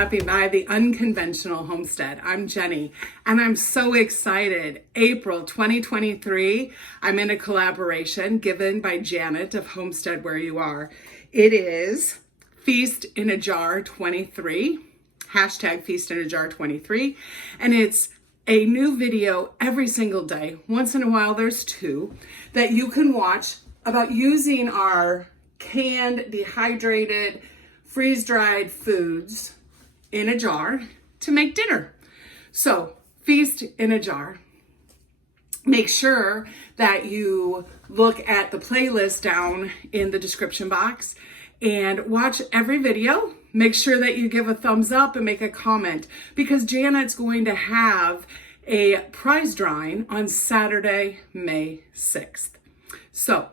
stopping by the Unconventional Homestead. I'm Jenny, and I'm so excited. April 2023, I'm in a collaboration given by Janet of Homestead Where You Are. It is Feast in a Jar 23, hashtag Feast in a Jar 23, and it's a new video every single day. Once in a while, there's two that you can watch about using our canned, dehydrated, freeze-dried foods in a jar to make dinner. So, Feast in a Jar. Make sure that you look at the playlist down in the description box and watch every video. Make sure that you give a thumbs up and make a comment because Janet's going to have a prize drawing on Saturday, May 6th. So,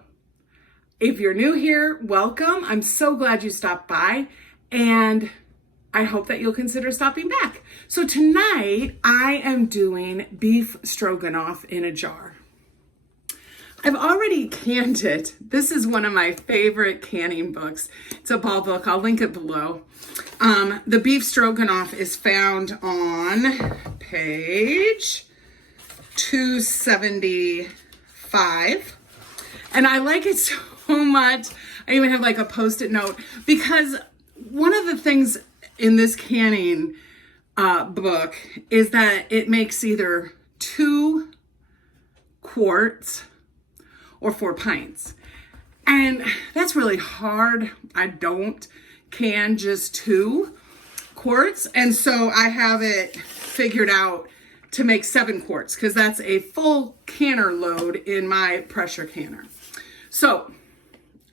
if you're new here, welcome. I'm so glad you stopped by, and I hope that you'll consider stopping back. So tonight, I am doing beef stroganoff in a jar. I've already canned it. This is one of my favorite canning books. It's a ball book. I'll link it below. The beef stroganoff is found on page 275. And I like it so much. I even have like a post-it note because one of the things in this canning book is that it makes either 2 quarts or 4 pints. And that's really hard. I don't can just 2 quarts. And so I have it figured out to make 7 quarts because that's a full canner load in my pressure canner. So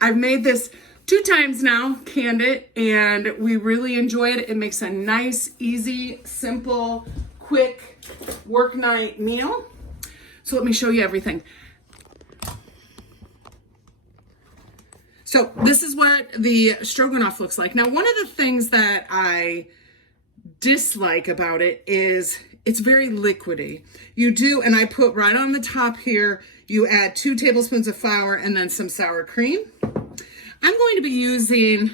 I've made this 2 times now, canned it, and we really enjoy it. It makes a nice, easy, simple, quick work night meal. So let me show you everything. So this is what the stroganoff looks like. Now, one of the things that I dislike about it is it's very liquidy. You do, and I put right on the top here, you add 2 tablespoons of flour and then some sour cream. I'm going to be using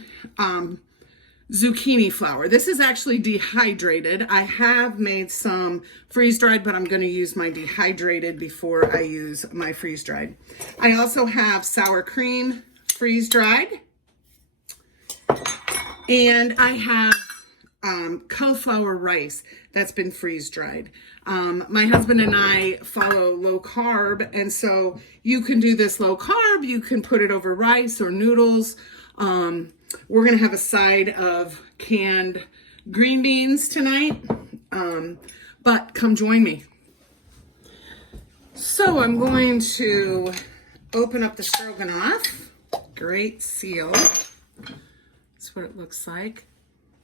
zucchini flour. This is actually dehydrated. I have made some freeze-dried, but I'm going to use my dehydrated before I use my freeze-dried. I also have sour cream freeze-dried. And I have cauliflower rice that's been freeze-dried. My husband and I follow low carb, and so you can do this low carb. You can put it over rice or noodles. We're gonna have a side of canned green beans tonight, but come join me. So I'm going to open up the stroganoff. Great seal. That's what it looks like.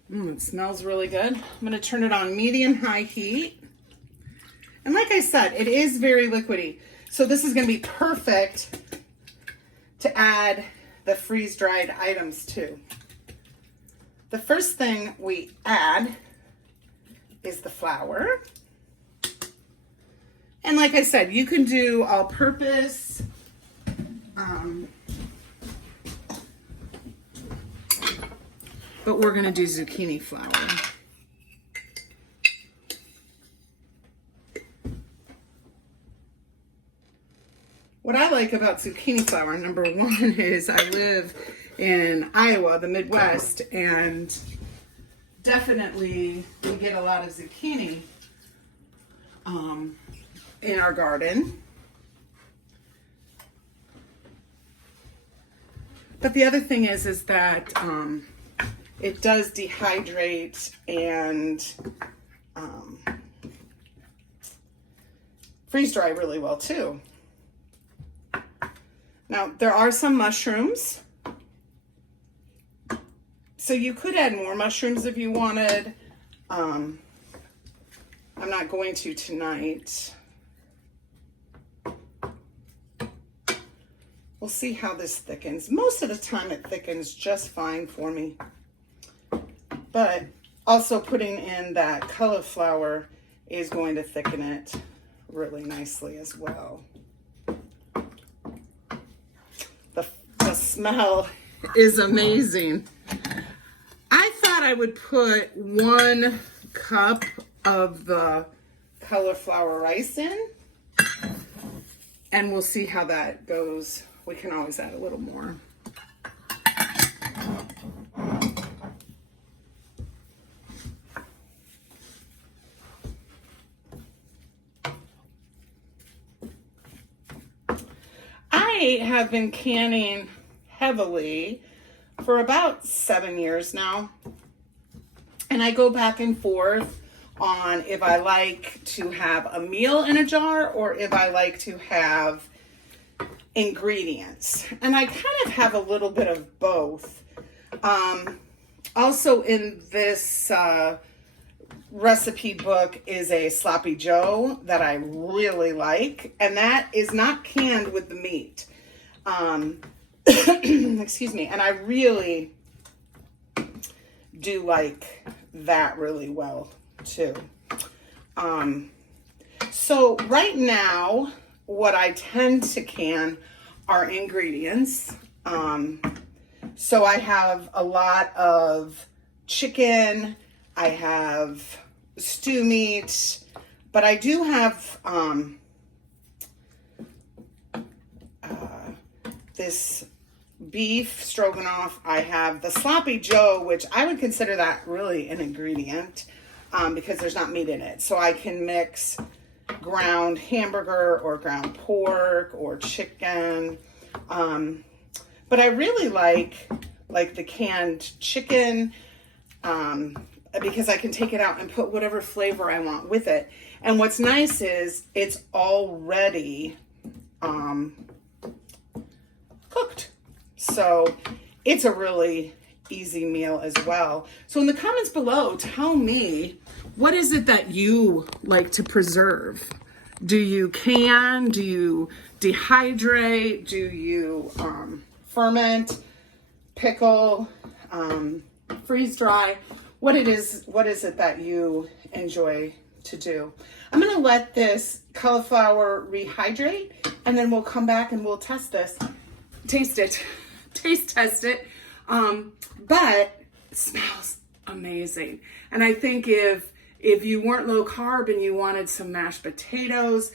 It smells really good. I'm going to turn it on medium-high heat. And like I said, it is very liquidy. So this is going to be perfect to add the freeze-dried items to. The first thing we add is the flour. And like I said, you can do all-purpose. But we're going to do zucchini flour. What I like about zucchini flour, number one, is I live in Iowa, the Midwest, and definitely we get a lot of zucchini in our garden. But the other thing is that it does dehydrate and freeze dry really well too. Now, there are some mushrooms. So you could add more mushrooms if you wanted. I'm not going to tonight. We'll see how this thickens. Most of the time it thickens just fine for me. But also putting in that cauliflower is going to thicken it really nicely as well. The smell is amazing. I thought I would put 1 cup of the cauliflower rice in, and we'll see how that goes. We can always add a little more. I have been canning heavily for about 7 years now, and I go back and forth on if I like to have a meal in a jar or if I like to have ingredients, and I kind of have a little bit of both. Also in this recipe book is a sloppy joe that I really like, and that is not canned with the meat. Excuse me, and I really do like that really well too. So right now, what I tend to can are ingredients. So I have a lot of chicken, I have stew meat, but I do have this beef stroganoff. I have the sloppy joe, which I would consider that really an ingredient because there's not meat in it. So I can mix ground hamburger or ground pork or chicken. But I really like the canned chicken because I can take it out and put whatever flavor I want with it. And what's nice is it's already cooked. So it's a really easy meal as well. So in the comments below, tell me, what is it that you like to preserve? Do you can? Do you dehydrate? Do you ferment, pickle, freeze dry? What is it that you enjoy to do? I'm gonna let this cauliflower rehydrate, and then we'll come back and we'll test this. Taste test it. But it smells amazing. And I think if you weren't low carb and you wanted some mashed potatoes,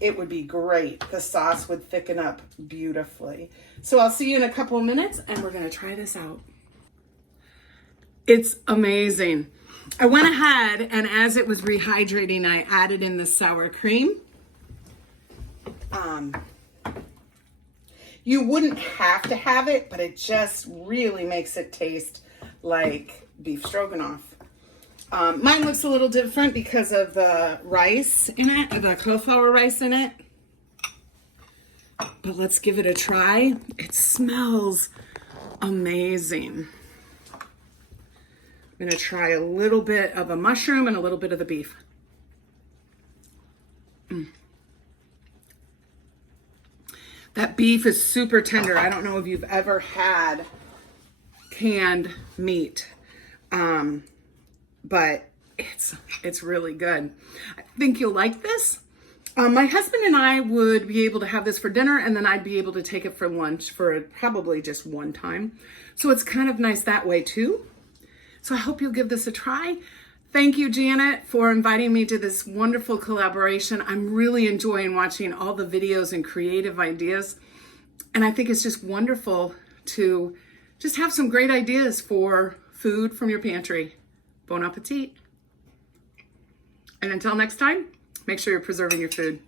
it would be great. The sauce would thicken up beautifully. So I'll see you in a couple of minutes and we're gonna try this out. It's amazing. I went ahead and as it was rehydrating, I added in the sour cream. You wouldn't have to have it, but it just really makes it taste like beef stroganoff. Mine looks a little different because of the rice in it, the cauliflower rice in it. But let's give it a try. It smells amazing. I'm gonna try a little bit of a mushroom and a little bit of the beef. That beef is super tender. I don't know if you've ever had canned meat, but it's really good. I think you'll like this. My husband and I would be able to have this for dinner, and then I'd be able to take it for lunch for probably just one time. So it's kind of nice that way too. So I hope you'll give this a try. Thank you, Janet, for inviting me to this wonderful collaboration. I'm really enjoying watching all the videos and creative ideas. And I think it's just wonderful to just have some great ideas for food from your pantry. Bon appetit. And until next time, make sure you're preserving your food.